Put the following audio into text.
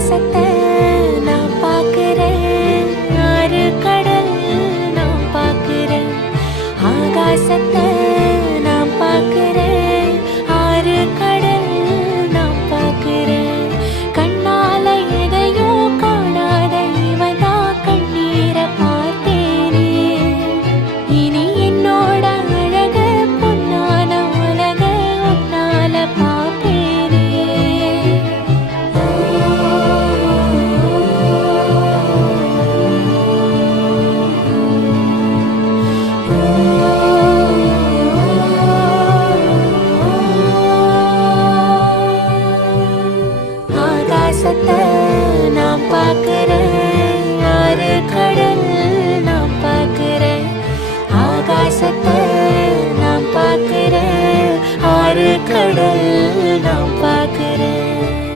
ஆகாசத்தை நான் பார்க்கிறேன், ஆறு கடல் நான் பார்க்கிறேன். ஆகாசத்தை நான் பார்க்கிறேன், ஆறு கடல் நான் பார்க்கிறேன். கண்ணால எதையும் காணாத இவன்தான் கண்ணீரை பார்த்தேனே. இனி என்னோட அழக பொன்னான உலக உன்னால பார்ப்பேனே. ஆகாசத்தை நான் பார்க்கிறேன், ஆறு கடல் நான் பார்க்கிறேன். ஆகாசத்தை நான் பார்க்கிறேன், ஆறு கடல் நான் பார்க்கிறேன்.